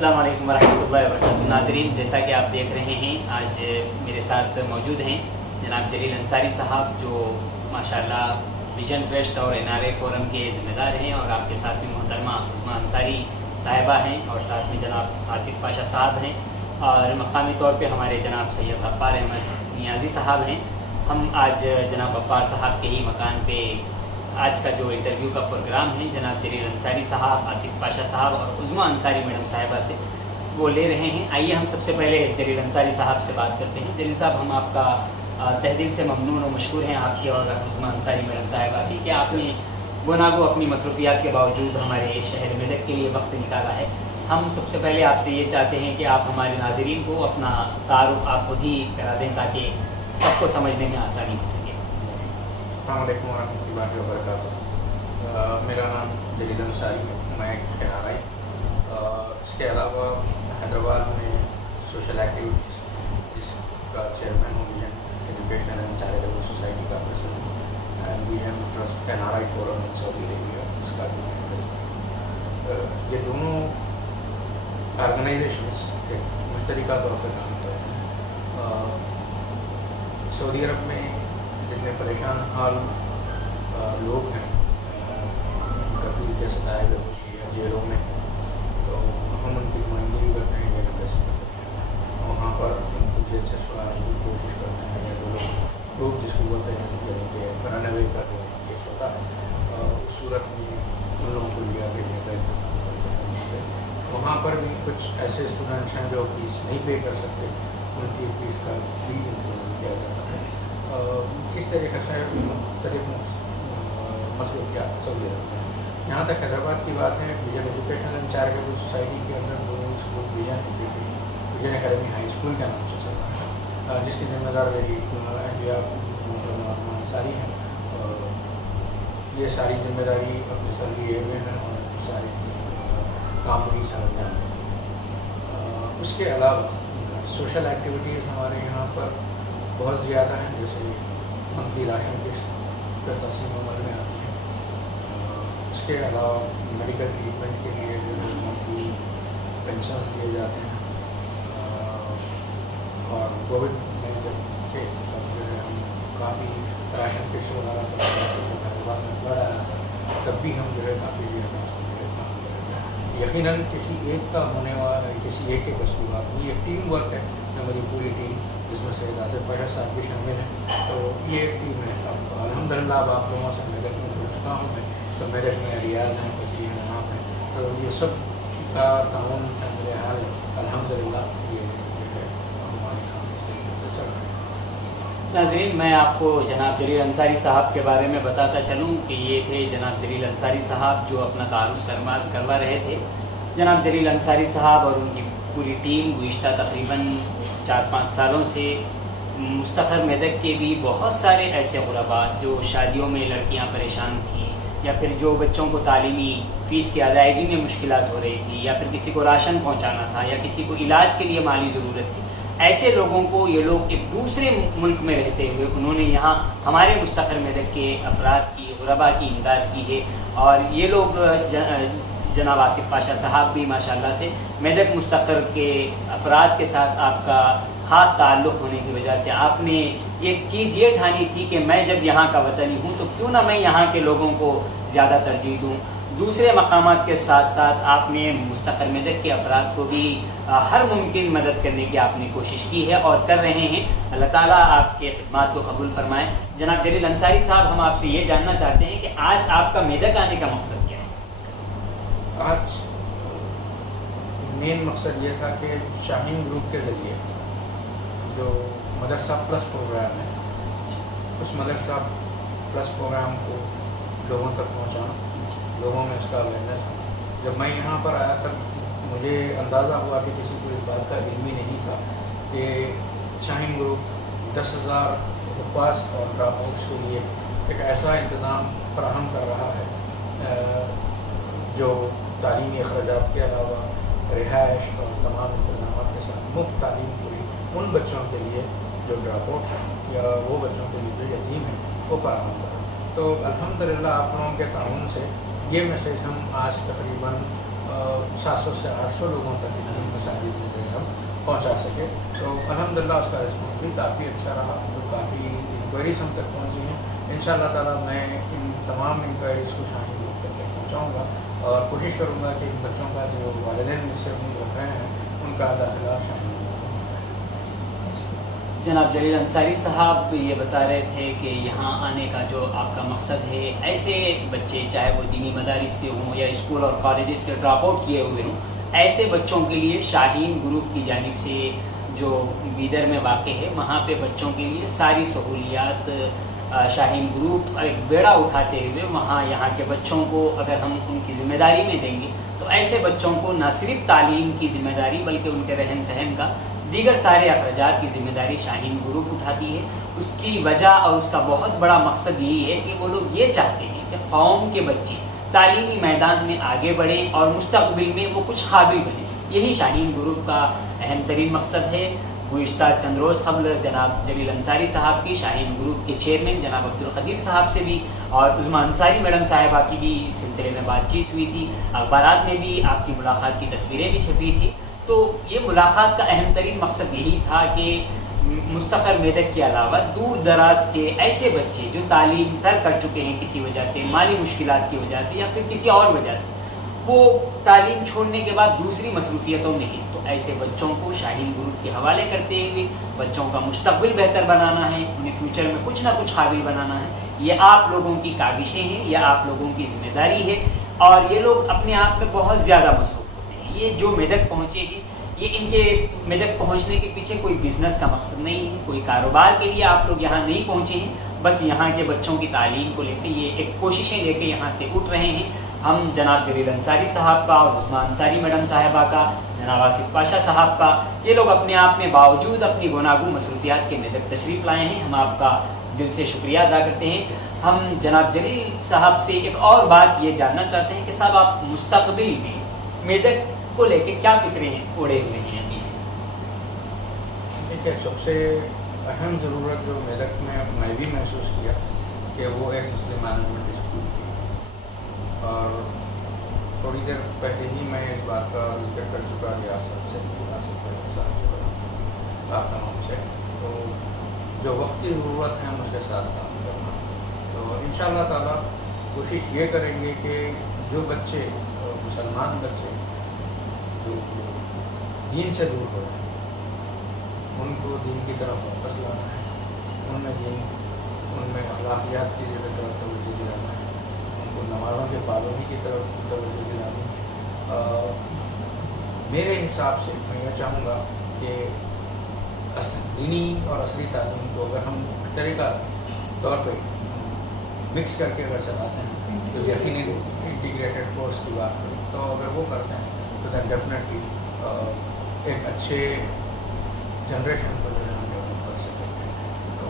अस्सलाम वालेकुम वरहमतुल्लाहि वबरकातुहू। नाज़रीन, जैसा कि आप देख रहे हैं, आज मेरे साथ मौजूद हैं जनाब जलील अंसारी साहब, जो माशाल्लाह विजन ट्रस्ट और NRA फोरम के ज़िम्मेदार हैं, और आपके साथ में मोहतरमा उस्मा अंसारी साहिबा हैं, और साथ में जनाब आसिफ पाशा साहब हैं, और मकामी तौर पे हमारे जनाब सैयद गफ्फार अहमद नियाज़ी साहब हैं। हम आज जनाब गफ्फार साहब के ही मकान पे आज का जो इंटरव्यू का प्रोग्राम है जनाब जलील अंसारी साहब, आसिफ पाशा साहब और उज़्मा अंसारी मैडम साहिबा से वो ले रहे हैं। आइए हम सबसे पहले जलील अंसारी साहब से बात करते हैं। जलील साहब, हम आपका तहदिल से ममनून और मशहूर हैं, आपकी और उज़्मा अंसारी मैडम साहिबा की, कि आपने गुनागो अपनी मसरूफियात के बावजूद हमारे शहर मेदक के लिए वक्त निकाला है। हम सबसे पहले आपसे ये चाहते हैं कि आप हमारे नाज़रीन को अपना तारुफ आप खुद ही करा दें, ताकि सबको समझने में आसानी हो सके। अस्सलाम वालेकुम वरहमतुल्लाहि वबरकातुहू। मेरा नाम जलील अंसारी है, मैं NRI। इसके अलावा हैदराबाद में सोशल एक्टिविटीज़ जिसका चेयरमैन हूँ, Vision educational and charitable society का president, and Vision trust NRI forum in Saudi Arabia, इसका भी मैं प्रेसिडेंट। ये दोनों ऑर्गेनाइजेशंस एक मुश्तरका तौर पर काम करते हैं। सऊदी अरब में जितने परेशान हाल लोग हैं, कभी के सताए लोग या जेलों में, तो हम उनकी नुमाइंदगी करते हैं मेरे पैसे वहाँ पर उनको जेल से छुड़ाने की कोशिश करते हैं। या जो लोग जिसको बोलते हैं कि बनानवे का जो केस होता है, उस सूरत में उन लोगों को लिया के लिए इंतजाम करते हैं। वहाँ पर भी कुछ ऐसे स्टूडेंट्स हैं जो फीस नहीं पे कर सकते, उनकी फीस का भी इंतजाम किया जाता है। इस तरीके से मुख्तलिफ मसरूफियात सऊदी अरब में। यहाँ तक हैदराबाद की बात है, vision educational and charitable society के अंदर दो school vision academy high school के नाम से चल रहा है, जिसकी जिम्मेदार मेरी अहलिया अंसारी हैं। ये सारी जिम्मेदारी अपने सर लिए हुए हैं और सारी काम भी सरंजाम देंगे। उसके अलावा सोशल एक्टिविटीज़ हमारे यहाँ पर बहुत ज़्यादा हैं, जैसे मंथली राशन किस्त तसीम अमल में आती है। उसके अलावा मेडिकल ट्रीटमेंट के लिए जो मंथली पेंशन्स दिए जाते हैं, और कोविड में जब थे तब जो है हम काफ़ी राशन किस्त वगैरह हैदराबाद में लड़ आया था, तब भी हम जो है काफ़ी ज़्यादा काम करेंगे। यकीनन किसी एक का होने वाला, किसी एक के बस की बात नहीं, एक टीम वर्क है। हमारी पूरी टीम, जिसमें से आसिफ पाशा साहब भी शामिल हैं, तो ये टीम है। अब अल्हम्दुलिल्लाह अब आप लोगों से मेदक में जुड़ चुका हूँ मैं, तो मेदक में रियाज हैं, तस्वीर हैं, आप हैं, तो ये सब का ताउन मेरे हाल अल्हम्दुलिल्लाह ये जो है हमारे काम इस तरीके से चल रहा है। नाज़रीन, मैं आपको जनाब जलील अंसारी साहब के बारे में बताता चलूँ कि ये थे जनाब जलील अंसारी साहब, जो अपना तारुफ करवा रहे थे। जनाब जलील अंसारी साहब और उनकी पूरी टीम गुज़िश्ता तकरीबन 4-5 सालों से मुस्तखर मेदक के भी बहुत सारे ऐसे गुरबा जो शादियों में लड़कियां परेशान थीं, या फिर जो बच्चों को तालीमी फ़ीस की अदायगी में मुश्किलात हो रही थी, या फिर किसी को राशन पहुंचाना था, या किसी को इलाज के लिए माली ज़रूरत थी, ऐसे लोगों को ये लोग एक दूसरे मुल्क में रहते हुए उन्होंने यहाँ हमारे मुस्तखर मेदक के अफराद की गुरबा की इमदाद की है। और ये लोग जनाब आसिफ पाशा साहब भी माशाल्लाह से मेदक मुस्तखर के अफराद के साथ आपका ख़ास ताल्लुक़ होने की वजह से आपने एक चीज़ ये ठानी थी कि मैं जब यहाँ का वतनी हूँ तो क्यों ना मैं यहाँ के लोगों को ज़्यादा तरजीह दूँ। दूसरे मकामात के साथ साथ आपने मुस्तखर मेदक के अफराद को भी हर मुमकिन मदद करने की आपने कोशिश की है और कर रहे हैं। अल्लाह ताला आपके खिदमात को कबूल फरमाए। जनाब जलील अंसारी साहब, हम आपसे ये जानना चाहते हैं कि आज आपका मेदक आने का मकसद क्या है? आज मेन मकसद ये था कि शाहीन ग्रुप के ज़रिए जो मदरसा प्लस प्रोग्राम है, उस मदरसा प्लस प्रोग्राम को लोगों तक पहुंचाना, लोगों में उसका अवेयरनेस हो। जब मैं यहाँ पर आया तब मुझे अंदाज़ा हुआ कि किसी को इस बात का इल्म ही नहीं था कि शाहीन ग्रुप 10,000 उपवास और ड्रॉप आउट्स के लिए एक ऐसा इंतज़ाम फराहम कर रहा है जो तालीमी अखराजात के अलावा रिहाइश और तमाम इंतजाम के साथ मुफ्त तालीम पूरी उन बच्चों के लिए जो ड्रॉप आउट्स हैं या वो बच्चों के लिए जो यतीम हैं वो फराहम करें। तो अल्हम्दुलिल्लाह आप लोगों के ताउन से ये मैसेज हम आज तकरीबन 700 से 800 लोगों तक इन मसाजिद में जो है हम पहुँचा सके। तो अल्हम्दुलिल्लाह उसका रिस्पॉन्स भी काफ़ी अच्छा रहा, तो काफ़ी इंक्वायरीज हम तक पहुँची हैं। इंशाअल्लाह ताला मैं इन तमाम इंक्वायरीज़ को शाहीन ग्रुप तक पहुँचाऊँगा और कोशिश करूँगा कि इन बच्चों का जो वालिदैन मुझसे उम्मीद रख रहे हैं उनका दाखिला शाहीन ग्रुप में। जनाब जलील अंसारी साहब ये बता रहे थे कि यहाँ आने का जो आपका मकसद है, ऐसे बच्चे चाहे वो दीनी मदारिस से हों या स्कूल और कॉलेजेस से ड्रॉप आउट किए हुए हों, ऐसे बच्चों के लिए शाहीन ग्रुप की जानिब से जो बीदर में वाक़ है वहाँ पे बच्चों के लिए सारी सहूलियात शाहीन ग्रुप एक बेड़ा उठाते हुए वहाँ यहाँ के बच्चों को अगर हम उनकी ज़िम्मेदारी में देंगे तो ऐसे बच्चों को न सिर्फ तालीम की ज़िम्मेदारी बल्कि उनके रहन सहन का दीगर सारे अखराजात की ज़िम्मेदारी शाहीन ग्रुप उठाती है। उसकी वजह और उसका बहुत बड़ा मकसद यही है कि वो लोग ये चाहते हैं कि कौम के बच्चे तालीमी मैदान में आगे बढ़ें और मुस्तक़बिल में वो कुछ काबिल बने। यही शाहीन ग्रुप का अहम तरीन मकसद है। गुज़िश्ता चंद रोज़ क़ब्ल जनाब जलील अंसारी साहब की शाहीन ग्रुप के चेयरमैन जनाब अब्दुल क़दीर साहब से भी और उज़्मा अंसारी मैडम साहिबा की भी इस सिलसिले में बातचीत हुई थी। अखबारात में भी आपकी मुलाकात की तस्वीरें भी छपी थी। तो ये मुलाकात का अहम तरीन मकसद यही था कि मुस्तक़र मेदक के अलावा दूर दराज के ऐसे बच्चे जो तालीम तर कर चुके हैं किसी वजह से, माली मुश्किलात की वजह से या फिर किसी और वजह से, वो तालीम छोड़ने के बाद दूसरी मसरूफियतों में हैं, तो ऐसे बच्चों को शाहीन ग्रुप के हवाले करते हुए बच्चों का मुस्तक़बिल बेहतर बनाना है, उन्हें फ्यूचर में कुछ ना कुछ काबिल बनाना है। ये आप लोगों की काविशें हैं, ये आप लोगों की जिम्मेदारी है और ये लोग अपने आप में बहुत ज़्यादा मसरूफ़ होते हैं। ये जो मेदक पहुँचे हैं, ये इनके मेदक पहुंचने के पीछे कोई बिजनेस का मकसद नहीं है, कोई कारोबार के लिए आप लोग यहाँ नहीं पहुंचे हैं। बस यहाँ के बच्चों की तालीम को लेकर ये एक कोशिशें लेकर यहाँ से उठ रहे हैं। हम जनाब जलील अंसारी साहब का और उस्मा अंसारी मैडम साहिबा का, जनाब आसिफ पाशा साहब का, ये लोग अपने आप में बावजूद अपनी गुनागू मसरूफियात के मेदक तशरीफ़ लाए हैं। हम आपका दिल से शुक्रिया अदा करते हैं। हम जनाब जलील साहब से एक और बात ये जानना चाहते हैं कि साहब आप मुस्तक़बिल में मेदक को लेके क्या फिक्रें ओढ़े हुए हैं अभी से? देखिए, सबसे अहम ज़रूरत जो मेदक में मैं भी महसूस किया कि वो एक मुस्लिम मैनेजमेंट स्कूल की, और थोड़ी देर पहले ही मैं इस बात का जिक्र कर चुका रियासत से आप तमाम से। तो जो वक्त की ज़रूरत है हम उसके साथ काम करना, तो इंशाअल्लाह ताला कोशिश ये करेंगे कि जो बच्चे मुसलमान बच्चे जो दीन से दूर हो उनको दीन की तरफ वापस लाना है, उनमें अखलाकियात की तरफ तवज्जो दिलाना है, उनको नमाज़ों के पाबंदी की तरफ तवज्जो दिलानी है। मेरे हिसाब से मैं यह चाहूँगा कि दीनी और असली तालीम को अगर हम तरीका तौर पर मिक्स करके अगर चलाते हैं तो यकीनी इंटीग्रेटेड कोर्स की बात करें तो अगर वो करते हैं तो दैन डेफिनेटली एक अच्छे जनरेशन को जो है हम डेवलप कर सकेंगे। तो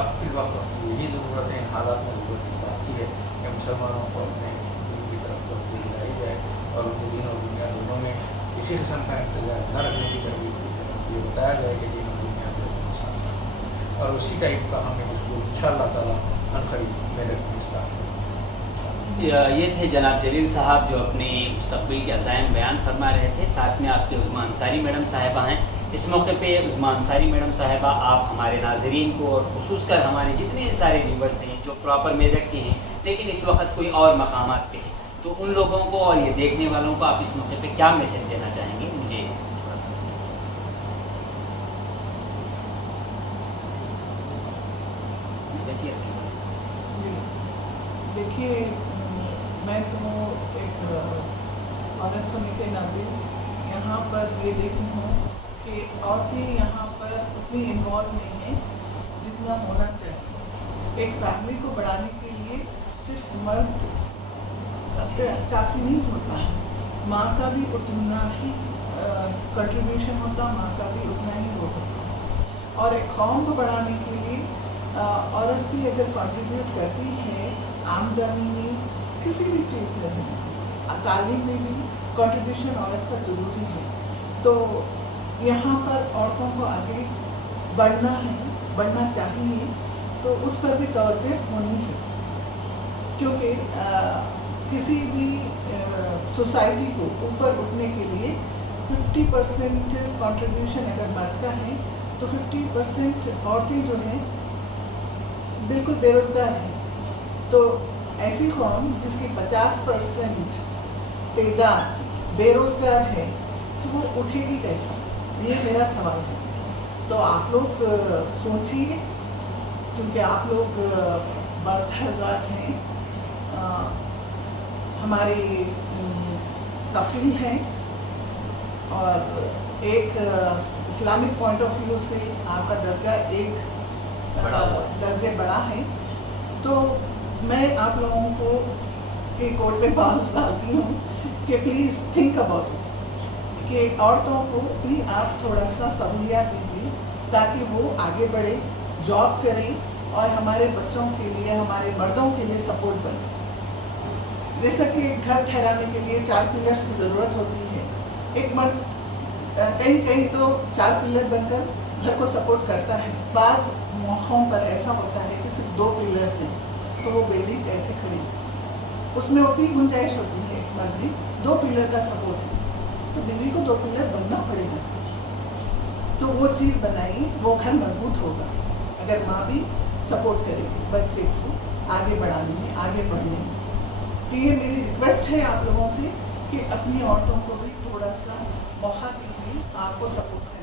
अब फिर वक्त यही ज़रूरत है, इन हालात में ज़रूरत इस बात की है कि मुसलमानों को अपने दीन की तरफ तवज्जो दिलाई जाए और उनको दीन और दुनिया दोनों में किसी किस्म का इंतजार न रखने की तरफ ये बताया जाए कि दीन और दुनिया दोनों साथ साथ, और उसी टाइप का हम इसको इंशाअल्लाह ताला अनकरीब मेरे स्टार्ट। ये थे जनाब जलील साहब जो अपने मुस्तक़बिल के अज़ाइम बयान फरमा रहे थे। साथ में आपके उज़्मा अंसारी मैडम साहिबा हैं। इस मौके पे उज़्मा अंसारी मैडम साहिबा आप हमारे नाज़रीन को और ख़ुसूसकर हमारे जितने सारे व्यूवर्स हैं जो प्रॉपर मेदक के हैं लेकिन इस वक्त कोई और मकामात पे हैं, तो उन लोगों को और ये देखने वालों को आप इस मौके पे क्या मैसेज देना चाहेंगे? मुझे थोड़ा सा देखिए, मैं तो एक औरत होने के नाते यहाँ पर ये देखी हूँ कि औरतें यहाँ पर उतनी इन्वॉल्व नहीं हैं जितना होना चाहिए। एक फैमिली को बढ़ाने के लिए सिर्फ मर्द काफ़ी नहीं होता, माँ का भी उतना ही कंट्रीब्यूशन होता, माँ का भी उतना ही वो होता। और एक कौम को बढ़ाने के लिए औरत भी अगर कंट्रीब्यूट करती है आमदनी में, किसी भी चीज़ में, तालीम में भी कंट्रीब्यूशन औरत का ज़रूरी है। तो यहाँ पर औरतों को आगे बढ़ना है, बढ़ना चाहिए, तो उस पर भी तवज्जो होनी है, क्योंकि किसी भी सोसाइटी को ऊपर उठने के लिए 50% कंट्रीब्यूशन अगर मर्द का है तो 50% औरतें जो हैं बिल्कुल बेरोजगार हैं। तो ऐसी कौम जिसकी 50% तादाद बेरोजगार है तो वो उठेगी कैसे, ये मेरा सवाल है। तो आप लोग सोचिए, क्योंकि आप लोग बर्थ हज़ार हैं, हमारी कफिल हैं और एक इस्लामिक पॉइंट ऑफ व्यू से आपका दर्जा एक दर्जे बड़ा है। तो मैं आप लोगों को के कोर्ट में बात डालती हूँ कि प्लीज़ थिंक अबाउट इट, कि औरतों को भी आप थोड़ा सा सहूलियत दीजिए ताकि वो आगे बढ़े, जॉब करें और हमारे बच्चों के लिए, हमारे मर्दों के लिए सपोर्ट बने। जैसा कि घर ठहराने के लिए 4 पिलर्स की ज़रूरत होती है, एक मर्द कहीं कहीं तो 4 पिलर बनकर घर को सपोर्ट करता है। बाज़ मौक़ों पर ऐसा होता है कि सिर्फ 2 पिलर्स हैं, तो वो बिल्डिंग कैसे खड़ी, उसमें उतनी गुंजाइश होती है मर्द में 2 पिलर का सपोर्ट है, तो बीवी को 2 पिलर बनना पड़ेगा। तो वो चीज़ बनाइए, वो घर मजबूत होगा अगर माँ भी सपोर्ट करेगी बच्चे को आगे बढ़ाने में, आगे बढ़ने में। तो ये मेरी रिक्वेस्ट है आप लोगों से कि अपनी औरतों को भी थोड़ा सा मौका दीजिए आपको सपोर्ट करने।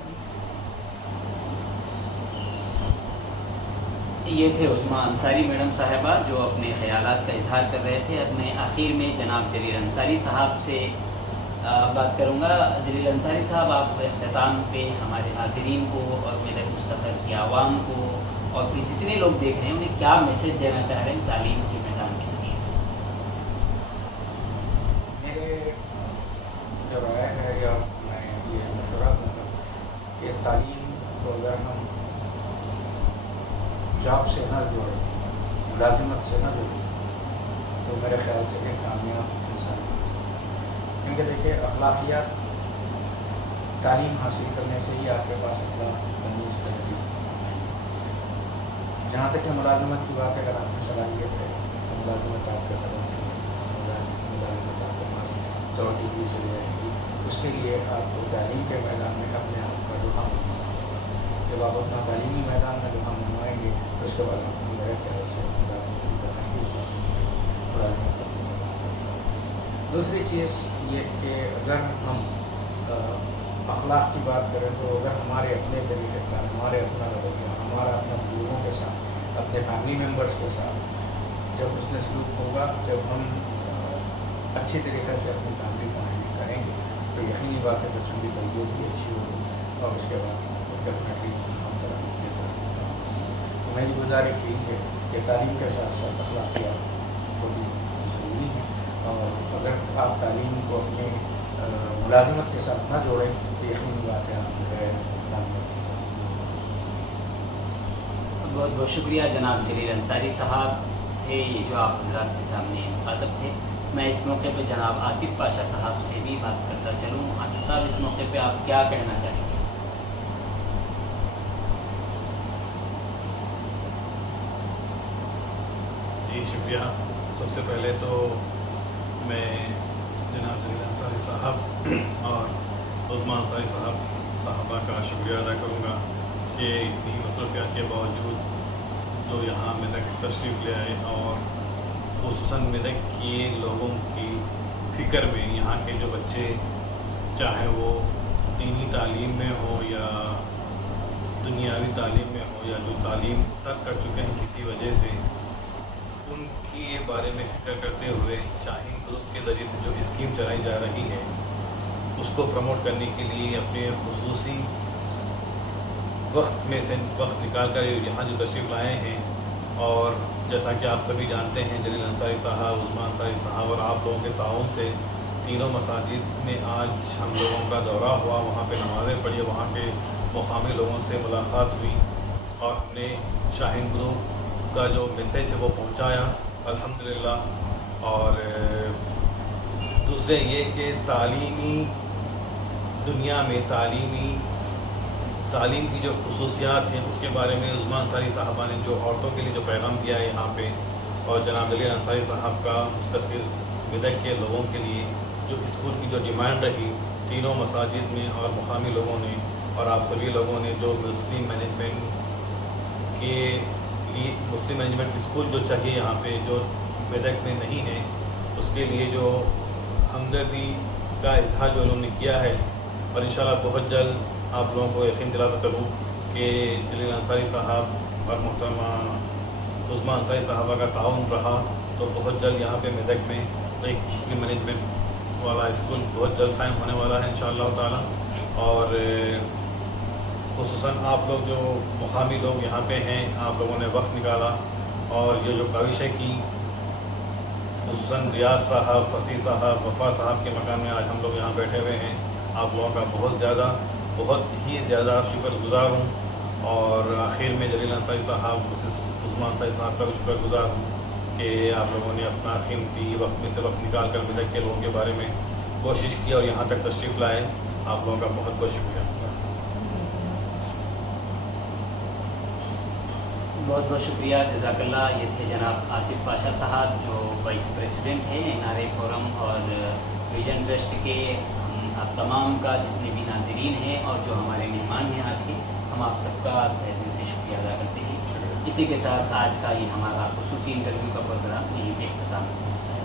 ये थे उस्मा अंसारी मैडम साहिबा जो अपने ख्यालात का इजहार कर रहे थे। अब मैं आखिर में जनाब जलील अंसारी साहब से बात करूँगा। जलील अंसारी साहब, आप इख्तिताम पे हमारे नाज़रीन को और मेरे मुस्तक़बिल की आवाम को और फिर जितने लोग देख रहे हैं उन्हें क्या मैसेज देना चाह रहे हैं तालीम के मैदान के लिए? मेरे जो राय है या मैं ये मशवरा दूँगा कि तालीम को अगर हम जॉब से ना जोड़ें, मुलाजिमत से ना जोड़ें, तो मेरे ख्याल से एक कामयाब इंसान बन सकता है। क्योंकि देखिए, अखलाकियात तालीम हासिल करने से ही आपके पास अखलाक बननी चाहिए। जहाँ तक कि मुलाजिमत की बात है, अगर आपकी सलाहियत है तो मुलाजिमत आपके कदम मुलाजिमत आपके पास दौड़ती हुई चली जाएगी। उसके लिए आपको तालीम के मैदान में अपने आप का रुखा बनना है। जब आप अपना तालीमी मैदान में रुखा मनवाएंगे तो उसके बाद आप मेरे ख्याल से दूसरी चीज़ ये कि अगर हम अखलाक की बात करें तो अगर हमारे अपने तरीक़े का, हमारे अपना रवैया, हमारा अपना बुजुर्गों के साथ, अपने फैमिली मेम्बर्स के साथ जब उसने सलूक होगा, जब हम अच्छी तरीक़े से अपनी फैमिली को हैंडल करेंगे तो यकीनी बात है बच्चों की तरबियत भी अच्छी होगी और उसके बाद डेफिनेटली हम तरक्की करेंगे। तो मेरी गुजारिश यही है कि तालीम के साथ साथ अखलाकियात को भी ज़रूरी है, और अगर आप तालीम को अपने मुलाजिमत के साथ ना जोड़ें तो यकीनी बात है आप जो है बहुत बहुत शुक्रिया जनाब जलील अंसारी साहब थे ये जो आप हज़रात के सामने मुखातब थे। मैं इस मौके पे जनाब आसिफ पाशा साहब से भी बात करता चलूँ। आसिफ साहब, इस मौके पे आप क्या कहना चाहेंगे? जी शुक्रिया। सबसे पहले तो मैं जनाब जलील अंसारी साहब और उस्मा अंसारी साहबा का शुक्रिया अदा करूँगा कि इतनी मसरूफियात के बावजूद जो यहाँ मेदक तशरीफ़ ले आए और खुसूसन मेदक के लोगों की फ़िक्र में यहाँ के जो बच्चे, चाहे वो दीनी तालीम में हो या दुनियावी तालीम में हो या जो तालीम तक कर चुके हैं किसी वजह से, उनकी ये बारे में फिक्र करते हुए शाहीन ग्रुप के ज़रिए से जो स्कीम चलाई जा रही है उसको प्रमोट करने के लिए अपने खुसूसी वक्त में से वक्त निकाल कर यहाँ जो तशरीफ़ लाए हैं। और जैसा कि आप सभी जानते हैं, जलील अंसारी साहब, उस्मा अंसारी साहब और आप लोगों के ताउन से तीनों मसाजिद में आज हम लोगों का दौरा हुआ, वहाँ पे नमाज़ें पढ़ी, वहाँ के मुकामी लोगों से मुलाकात हुई और हमने शाहीन ग्रुप का जो मैसेज है वो पहुँचाया अल्हम्दुलिल्लाह। और दूसरे ये कि तालीमी दुनिया में तालीम की जो खुसूसियात हैं उसके बारे में उस्मा अंसारी साहबा ने जो औरतों के लिए जो पैगाम दिया है यहाँ पे, और जनाब जलील अंसारी साहब का मुस्तक़िल मेदक के लोगों के लिए जो स्कूल की जो डिमांड रही तीनों मसाजिद में और मुकामी लोगों ने और आप सभी लोगों ने जो मुस्लिम मैनेजमेंट के लिए मुस्लिम मैनेजमेंट स्कूल जो चाहिए यहाँ पे जो मेदक में नहीं है उसके लिए जो हमदर्दी का इजहार जो उन्होंने किया है और इंशाल्लाह बहुत जल्द आप लोगों को यकीन दिलाता करूँ कि जलील अंसारी साहब और मोहतरमा उस्मा अंसारी साहबा का ताउन रहा तो बहुत जल्द यहाँ पे मेदक में एक मुस्लिम मैनेजमेंट वाला स्कूल बहुत जल्द कायम होने वाला है इंशाअल्लाह ताला। और खुसूसन आप लोग जो मुकामी लोग यहाँ पे हैं आप लोगों ने वक्त निकाला और ये जो काविशें की खुसूसन रियाज साहब, फसी साहब, वफा साहब के मकान में आज हम लोग यहाँ बैठे हुए हैं। आप लोगों का बहुत ही ज़्यादा शुक्रगुजार हूँ और आखिर में जलील अंसारी साहब उस्मा अंसारी साहब का भी शुक्रगुजार हूँ कि आप लोगों ने अपना कीमती वक्त में से वक्त निकाल कर मेदक के लोगों के बारे में कोशिश की और यहाँ तक तशरीफ़ लाए। आप लोगों का बहुत बहुत शुक्रिया। बहुत बहुत शुक्रिया, जज़ाकल्लाह। ये थे जनाब आसिफ पाशा साहब जो वाइस प्रेसिडेंट हैं NRA फोरम और विजन ट्रस्ट के। आप तमाम का जितने भी नाज़रीन हैं और जो हमारे मेहमान हैं आज के, हम आप सबका तहे दिल से शुक्रिया अदा करते हैं। इसी के साथ आज का ये हमारा खुसूसी इंटरव्यू का प्रोग्राम यहीं पे इख्तिताम पहुँचता है।